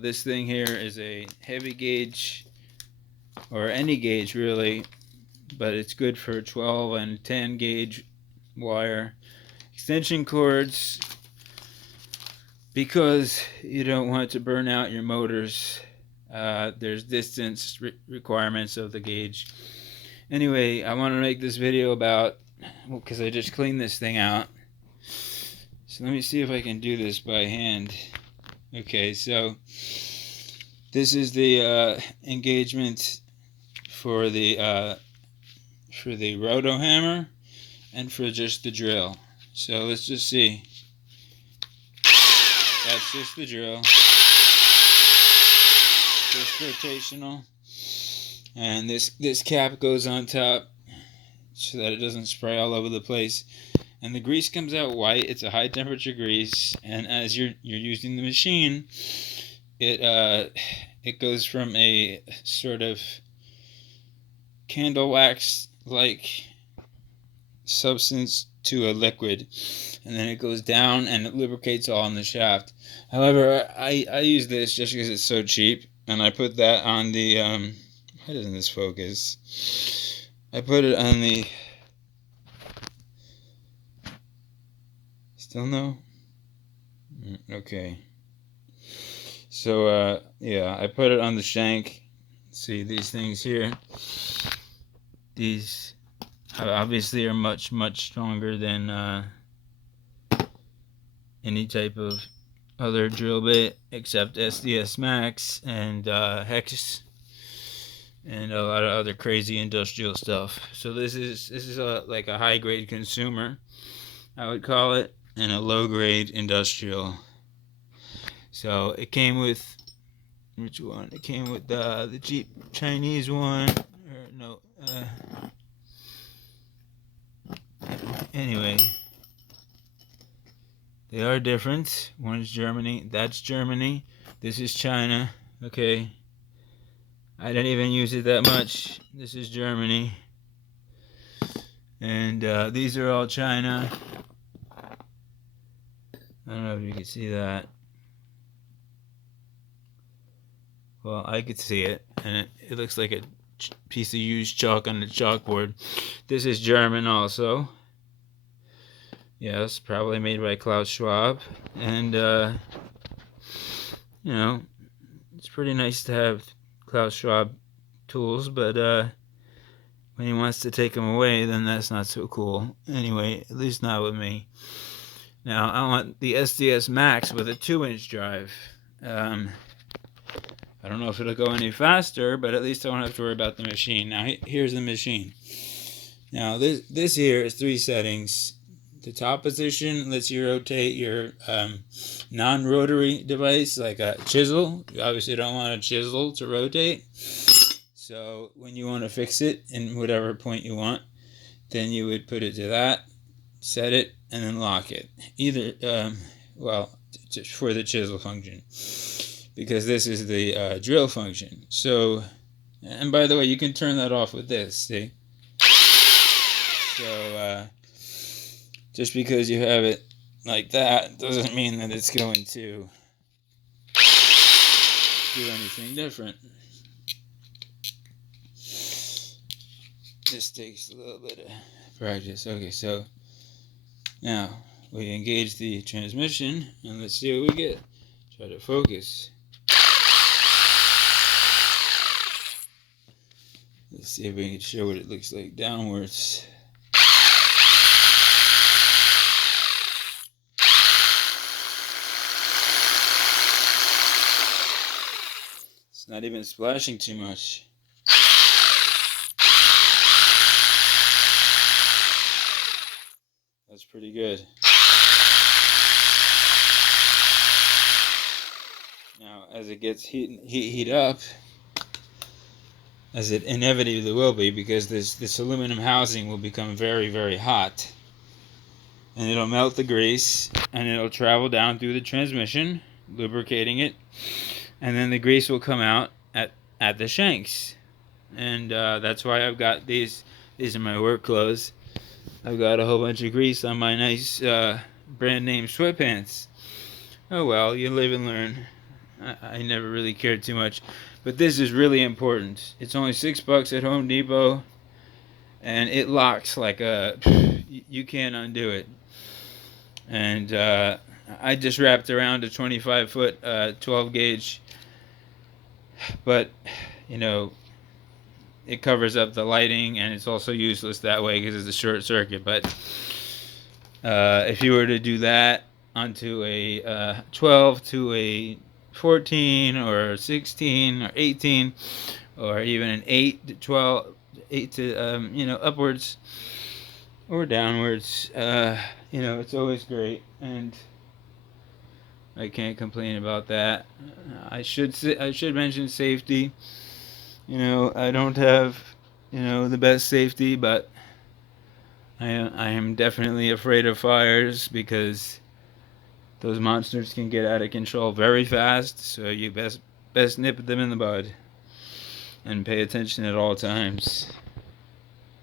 This thing here is a heavy gauge, or any gauge really, but it's good for 12 and 10 gauge wire extension cords because you don't want to burn out your motors. There's distance requirements of the gauge. Anyway, I want to make this video about, because I just cleaned this thing out. So let me see if I can do this by hand. Okay, so this is the engagement for the Rotohammer and for just the drill. So let's just see. That's just the drill. Just rotational. And this cap goes on top so that it doesn't spray all over the place. And the grease comes out white. It's a high temperature grease, and as you're using the machine, it goes from a sort of candle wax like substance to a liquid, and then it goes down and it lubricates all in the shaft. However, I use this just because it's so cheap, and I put that on the why doesn't this focus? I put it on the, still no? Okay. So yeah, I put it on the shank. See these things here? These obviously are much stronger than any type of other drill bit except SDS Max and Hex and a lot of other crazy industrial stuff. So this is like a high grade consumer, I would call it, and a low grade industrial. So it came with, which one? It came with the cheap Chinese one, or no? Anyway, they are different. One is Germany. That's Germany. This is China. Okay. I didn't even use it that much. This is Germany. And these are all China. I don't know if you can see that. Well, I could see it, and it looks like a piece of used chalk on the chalkboard. This is German also. Yes, probably made by Klaus Schwab. And, you know, it's pretty nice to have Klaus Schwab tools, but when he wants to take them away, then that's not so cool. Anyway, at least not with me. Now, I want the SDS Max with a 2-inch drive. I don't know if it'll go any faster, but at least I won't have to worry about the machine. Now, here's the machine. Now, this here is 3 settings. The top position lets you rotate your non-rotary device, like a chisel. You obviously don't want a chisel to rotate. So when you want to fix it in whatever point you want, then you would put it to that, set it, and then lock it. Either, well, just for the chisel function, because this is the drill function. So, and by the way, you can turn that off with this, see? So, just because you have it like that doesn't mean that it's going to do anything different. This takes a little bit of practice. Okay, so now we engage the transmission, and let's see what we get. Try to focus. Let's see if we can show what it looks like downwards. It's not even splashing too much. That's pretty good. Now, as it gets heat up, as it inevitably will be, because this aluminum housing will become very hot, and it'll melt the grease, and it'll travel down through the transmission, lubricating it, and then the grease will come out at the shanks. And that's why I've got these are my work clothes. I've got a whole bunch of grease on my nice brand name sweatpants. Oh well, you live and learn. I never really cared too much. But this is really important. It's only $6 at Home Depot, and it locks like a... You can't undo it. And I just wrapped around a 25-foot 12 gauge, but you know, it covers up the lighting, and it's also useless that way because it's a short circuit. But if you were to do that onto a 12 to a 14 or 16 or 18 or even an 8 to 12, 8 to upwards or downwards, it's always great, and I can't complain about that. I should mention safety. I don't have the best safety, but I am definitely afraid of fires because those monsters can get out of control very fast. So you best nip them in the bud and pay attention at all times.